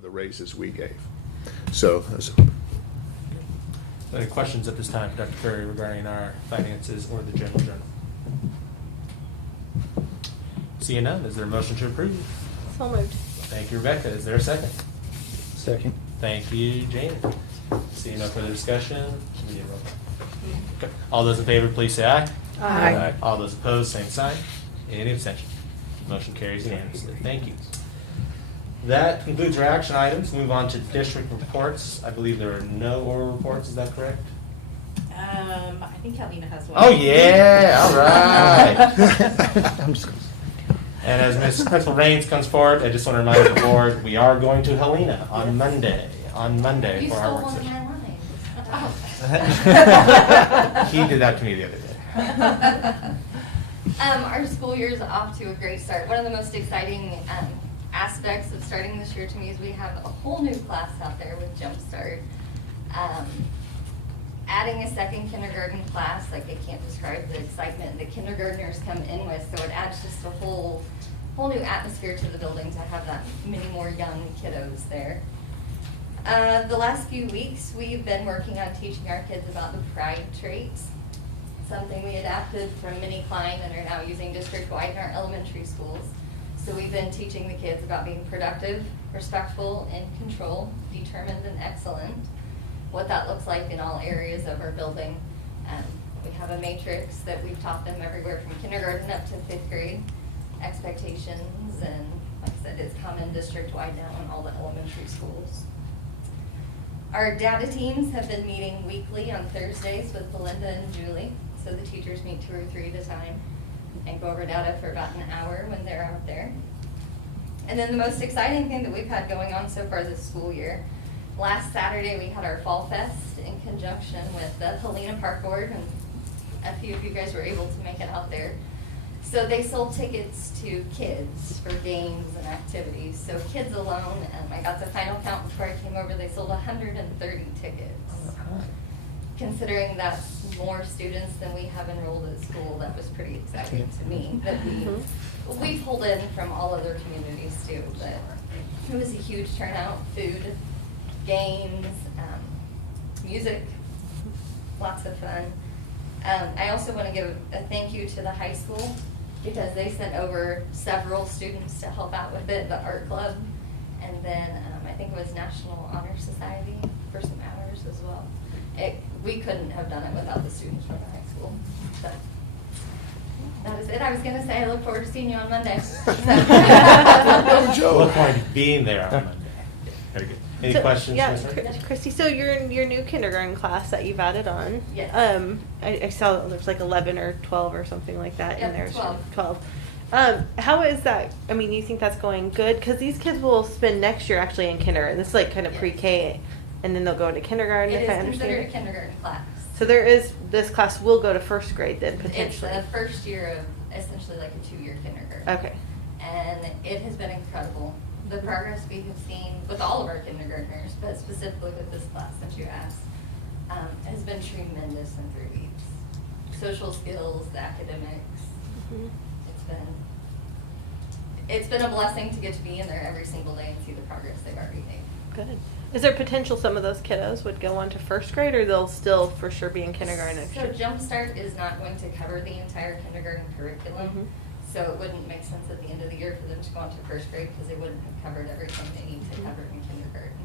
of the raises we gave. So, Any questions at this time, Dr. Curry, regarding our finances or the general journal? Seeing none, is there a motion to approve? So moved. Thank you, Rebecca. Is there a second? Second. Thank you, Jane. Seeing no further discussion, we need a roll call. Okay. All those in favor, please say aye. Aye. All those opposed, same sign. Any abstention? Motion carries unanimously. Thank you. That concludes our action items. Move on to district reports. I believe there are no oral reports. Is that correct? I think Alina has one. Oh, yeah. All right. I'm just gonna. And as Ms. Principal Raines comes forward, I just want to remind the board, we are going to Helena on Monday You for our stole work one of session. my lines. He did that to me the other day. Our school year is off to a great start. One of the most exciting aspects of starting this year to me is we have a whole new class out there with Jumpstart. Adding a second kindergarten class, like I can't describe the excitement that kindergartners come in with, so it adds just a whole new atmosphere to the building to have that many more young kiddos there. The last few weeks, we've been working on teaching our kids about the pride traits, something we adapted from Mini Klein and are now using district-wide in our elementary schools. So we've been teaching the kids about being productive, respectful, in control, determined, and excellent, what that looks like in all areas of our building. We have a matrix that we've taught them everywhere from kindergarten up to 5th grade, expectations, and like I said, it's common district-wide now in all the elementary schools. Our data teams have been meeting weekly on Thursdays with Belinda and Julie, so the teachers meet 2 or 3 at a time and go over data for about an hour when they're out there. And then the most exciting thing that we've had going on so far this school year, last Saturday we had our Fall Fest in conjunction with the Helena Park Board, and a few of you guys were able to make it out there. So they sold tickets to kids for games and activities. So kids alone, I got the final count before I came over, they sold 130 tickets. Considering that's more students than we have enrolled at school, that was pretty exciting to me. That we pulled in from all other communities too, but it was a huge turnout. Food, games, music, lots of fun. I also want to give a thank you to the high school because they sent over several students to help out with it, the art club, and then I think it was National Honor Society for some hours as well. We couldn't have done it without the students from the high school. So that is it. I was going to say I look forward to seeing you on Monday. Look forward to being there on Monday. Very good. Any questions? Yeah, Ms. Raines? Christy, so your new kindergarten class that you've added on. Yes. I saw there's like 11 or 12 or something like that in Yep, there. 12. 12. How is that? I mean, you think that's going good? Because these kids will spend next year actually in kindergarten. This is like kind of Yes. pre-K, and then they'll go into kindergarten. It if I is considered a understand. kindergarten class. So this class will go to first grade then It's potentially. the first year of essentially like a 2-year kindergarten. Okay. And it has been incredible. The progress we have seen with all of our kindergartners, but specifically with this class that you asked, has been tremendous in 3 weeks. Social skills, the academics, Mhm. it's been a blessing to get to be in there every single day and see the progress they've already made. Good. Is there potential some of those kiddos would go on to first grade, or they'll still for sure be in kindergarten next So year? Jumpstart is not going to cover the entire kindergarten curriculum. Mhm. So it wouldn't make sense at the end of the year for them to go on to first grade because they wouldn't have covered everything they need to Mhm. cover in kindergarten.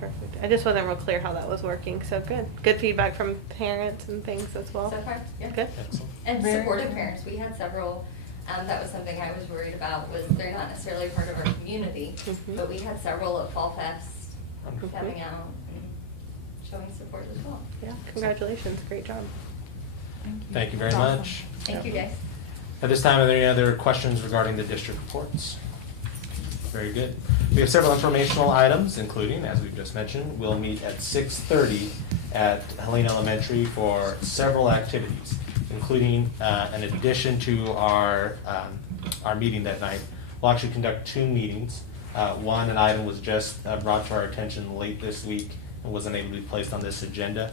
Perfect. I just wasn't real clear how that was working, so good. Good feedback from parents and things as well. So far, yeah. Good. Excellent. And Very supportive good. parents. We had several, that was something I was worried about, was they're not necessarily part of our community, Mhm. but we had several at Fall Fest Wonderful. coming out and showing support as well. Yeah, congratulations. Great job. Thank you very Awesome. much. Thank you, guys. At this time, are there any other questions regarding the district reports? Very good. We have several informational items, including, as we've just mentioned, we'll meet at 6:30 at Helena Elementary for several activities, including, in addition to our meeting that night, we'll actually conduct 2 meetings. One, an item was just brought to our attention late this week and wasn't able to be placed on this agenda.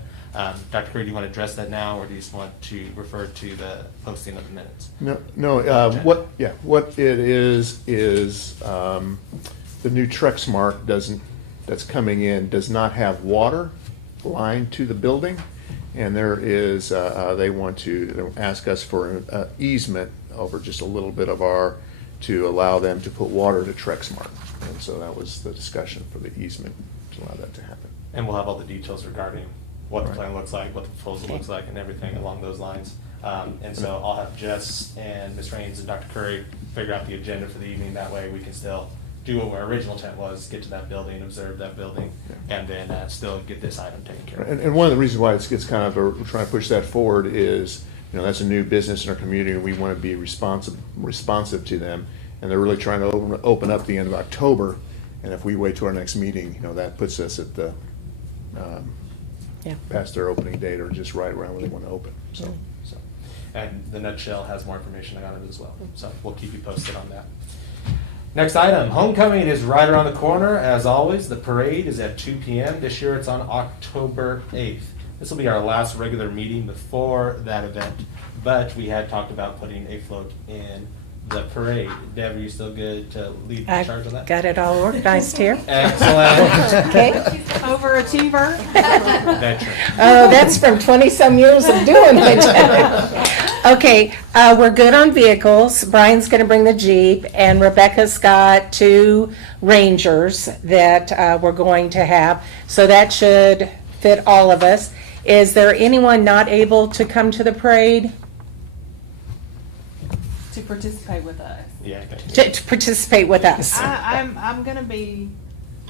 Dr. Curry, do you want to address that now, or do you just want to refer to the posting of the minutes? no, what it is, the new Trex mark doesn't that's coming in does not have water line to the building. And there is, they want to ask us for an easement over just a little bit of to allow them to put water to Trexmart. And so that was the discussion for the easement to allow that to happen. And we'll have all the details regarding what the Right. plan looks like, what the proposal looks like, and everything along those lines. And so I'll have Jess and Ms. Raines and Dr. Curry figure out the agenda for the evening. That way we can still do what our original intent was, get to that building, observe that building, and then still get this item taken care of. And one of the reasons why it's kind of, we're trying to push that forward is, that's a new business in our community, and we want to be responsive to them. And they're really trying to open up the end of October. And if we wait till our next meeting, that puts us at the, past their opening date or just right around when they want to open, so. And the nutshell has more information on it as well. So we'll keep you posted on that. Next item, homecoming is right around the corner. As always, the parade is at 2 p.m. This year it's on October 8th. This will be our last regular meeting before that event, but we had talked about putting a float in the parade. Deb, are you still good to lead the charge on that? Got it all organized here. Excellent. Okay. Overachiever. Veteran. Oh, that's from 20-some years of doing it. Okay, we're good on vehicles. Brian's going to bring the Jeep, and Rebecca's got 2 Rangers that we're going to have. So that should fit all of us. Is there anyone not able to come to the parade? To participate with us. Yeah. To participate with us? I'm gonna be,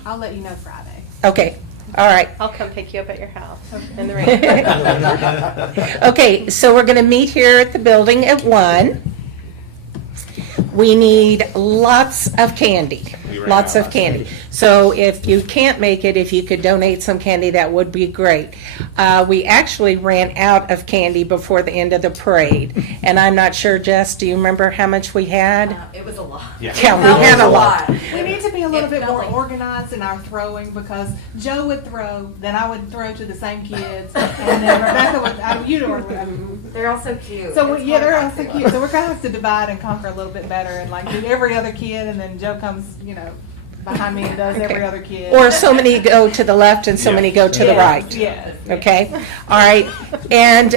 I'll let you know Friday. Okay, all right. I'll come pick you up at your house in the rain. Okay, so we're going to meet here at the building at 1. We need lots of candy, We ran lots out of candy. So if you can't make it, if you could donate some candy, that would be great. We actually ran out of candy before the end of the parade, and I'm not sure, Jess, do you remember how much we had? It was a lot. Yeah. Yeah, we had a lot. We need to be a little It bit felt more like- organized in our throwing because Joe would throw, then I would throw to the same kids, and then Rebecca would, you know, They're all so cute. so It's yeah, they're hard all not so to. cute. So we're gonna have to divide and conquer a little bit better and like do every other kid, and then Joe comes, behind me and does every Okay. other kid. Or so many go to the left and so Yeah. many go to the Yes, right. Yes. Okay, all right. And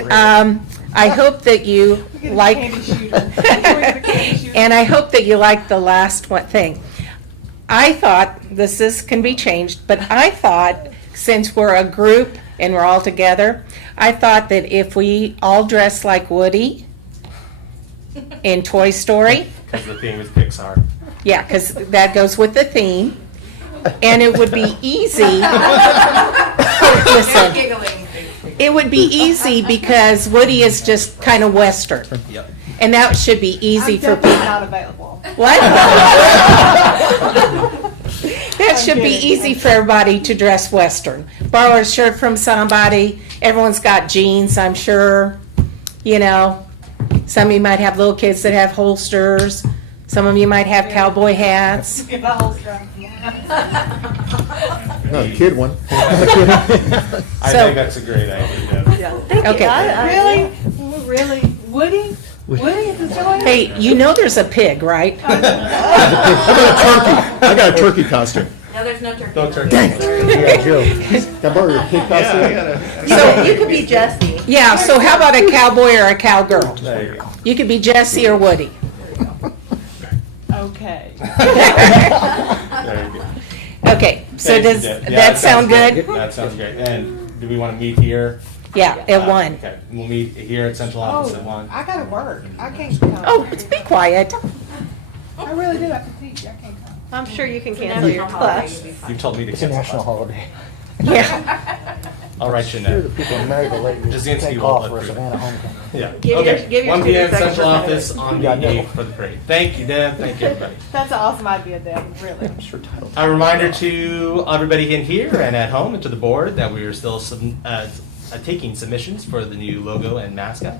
I hope that you Get a like, candy shooter. Get a candy shooter. and I hope that you like the last one thing. I thought, can be changed, but I thought, since we're a group and we're all together, I thought that if we all dress like Woody in Toy Story, Because the theme is Pixar. yeah, because that goes with the theme, and it would be easy. Listen, Giggling. it would be easy because Woody is just kind of Western, Yep. and that should be easy I'm for definitely people. not available. What? That should be kidding. easy for everybody to dress Western. Borrow a shirt from somebody. Everyone's got jeans, I'm sure. Some of you might have little kids that have holsters. Some of you might have cowboy hats. Get the whole strap. No, the kid one. I So- think that's a great idea, Deb. Thank Okay. Really? Really? Woody? Woody is enjoying it? Hey, you know there's a pig, right? I got a turkey costume. No, there's no turkey. No turkey. Yeah, Joe. Can I borrow your pig costume? So you could be Jesse. Yeah, so how about a cowboy or a cowgirl? There you go. You could be Jesse or Woody. Okay. There you go. Okay, so Thank you, does Deb. Yeah, that sound good? That sounds great. And do we want to meet here? Yeah, at 1. Okay, we'll meet here at Central Office at 1. I gotta work. I can't come. Oh, be quiet. I really do have to teach. I can't come. I'm sure you can cancel your class. You told me to It's a cancel. national holiday. Yeah. I'll write you a Here, the note. people who married the lady Jazinski take will off for a approve. Savannah homecoming. Yeah. Give your- Okay. give your 1 p.m. students extra Central credit. Office on the Yeah, I know. 8th for the parade. Thank you, Deb. Thank you, everybody. That's an awesome idea, Deb. Really. I'm sure title. A reminder to everybody in here and at home and to the board that we are still taking submissions for the new logo and mascot.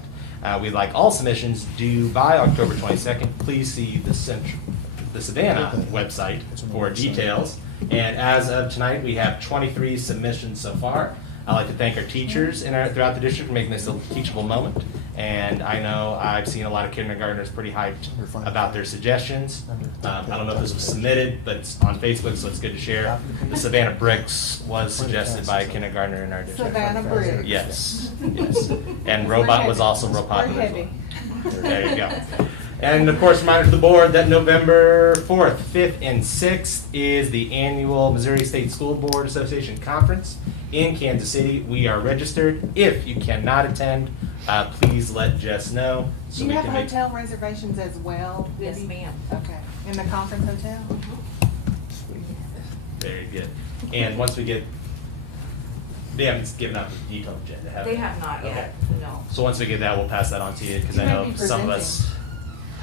We'd like all submissions due by October 22nd. Please see the Savannah website for details. And as of tonight, we have 23 submissions so far. I'd like to thank our teachers throughout the district for making this a teachable moment. And I know I've seen a lot of kindergartners pretty hyped about their suggestions. I don't know if this was submitted, but it's on Facebook, so it's good to share. The Savannah bricks was suggested by a kindergartner in our district. Savannah Briggs. Yes, yes. And robot was also real popular as well. There you go. And of course, reminder to the board that November 4th, 5th, and 6th is the annual Missouri State School Board Association Conference in Kansas City. We are registered. If you cannot attend, please let Jess know. So Do you we have can make. hotel reservations as well? Yes, Diddy? ma'am. Okay, in the conference hotel? Very good. And once we get, they haven't given out the detailed agenda, have They have not yet, Okay. no. So once we get that, we'll pass that on to you, because I You may know be some of presenting. us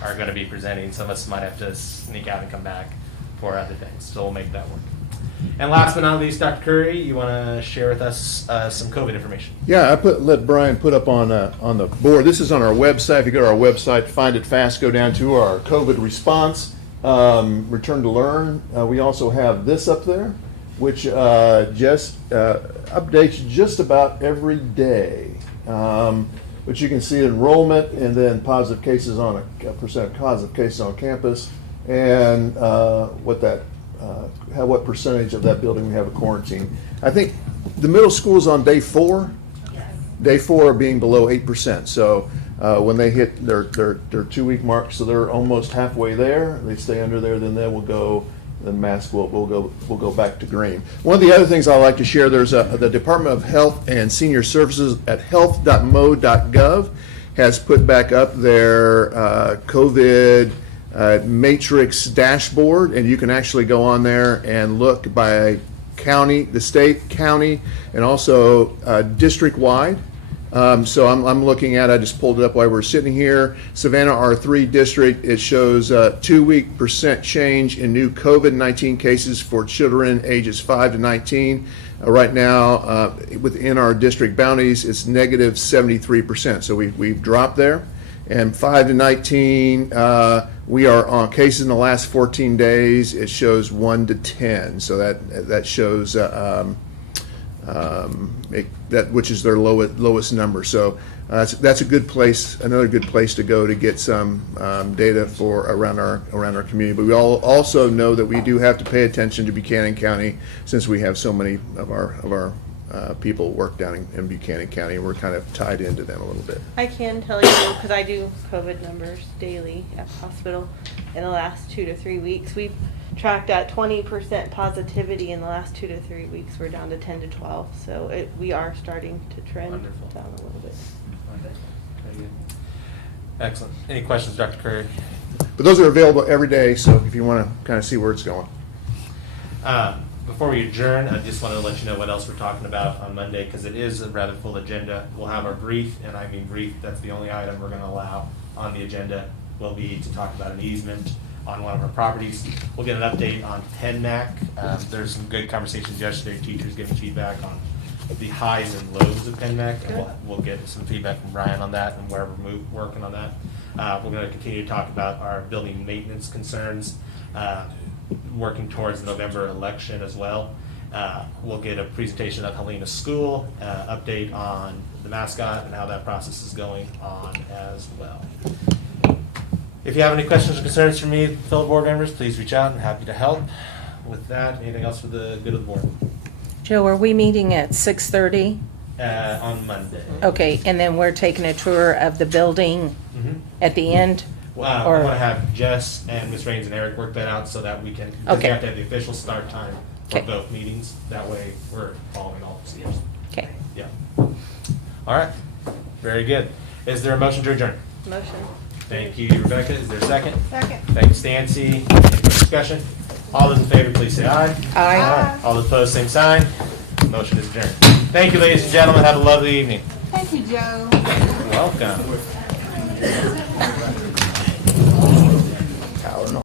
are gonna be presenting, some of us might have to sneak out and come back for other things, so we'll make that work. And last but not least, Dr. Curry, you wanna share with us, some COVID information? Yeah, let Brian put up on the board. This is on our website. If you go to our website, find it fast, go down to our COVID response, return to learn. We also have this up there, which just updates just about every day. But you can see enrollment and then positive cases on a percent of positive cases on campus, and what percentage of that building we have a quarantine. I think the middle school's on day 4. Day 4 being below 8%. So when they hit their 2-week mark, so they're almost halfway there. They stay under there, then they will go. Then mask will go back to green. One of the other things I like to share, there's the Department of Health and Senior Services at health.mo.gov has put back up their COVID matrix dashboard, and you can actually go on there and look by county, the state, county, and also district-wide. So I'm looking at, I just pulled it up while we're sitting here. Savannah R3 district, it shows 2-week percent change in new COVID-19 cases for children ages 5 to 19. Right now, within our district boundaries, it's negative 73%. So we've dropped there. And 5 to 19, we are on cases in the last 14 days. It shows 1 to 10. So that shows that which is their lowest number. So that's a good place, another good place to go to get some data for around our community. But we all also know that we do have to pay attention to Buchanan County, since we have so many of our people work down in Buchanan County, and we're kind of tied into them a little bit. I can tell you, because I do COVID numbers daily at the hospital, in the last 2 to 3 weeks, we've tracked at 20% positivity. In the last 2 to 3 weeks, we're down to 10 to 12. So we are starting to trend Wonderful. down a little bit. Very good. Excellent. Any questions, Dr. Curry? But those are available every day, so if you want to kind of see where it's going. Before we adjourn, I just wanted to let you know what else we're talking about on Monday, because it is a rather full agenda. We'll have our brief, and I mean brief, that's the only item we're going to allow on the agenda, will be to talk about an easement on one of our properties. We'll get an update on PennMAC. There's some good conversations yesterday, teachers giving feedback on the highs and lows of PennMAC, and we'll get some feedback from Brian on that and where we're working on that. We're going to continue to talk about our building maintenance concerns, working towards the November election as well. We'll get a presentation of Helena School, update on the mascot and how that process is going on as well. If you have any questions or concerns for me, fellow board members, please reach out. I'm happy to help. With that, anything else for the good of the board? Joe, are we meeting at 6:30? On Monday. Okay, and then we're taking a tour of the building Mhm. at the end? Well, Or- I want to have Jess and Ms. Raines and Eric work that out so that we can, because we Okay. have to have the official start time for Okay. both meetings. That way, we're following all the procedures. Okay. Yeah. All right. Very good. Is there a motion to adjourn? Motion. Thank you, Rebecca. Is there a second? Second. Thank you, Stancy. Any further discussion? All those in favor, please say aye. Aye. All those opposed, same sign. Motion is adjourned. Thank you, ladies and gentlemen. Have a lovely evening. Thank you, Joe. Welcome.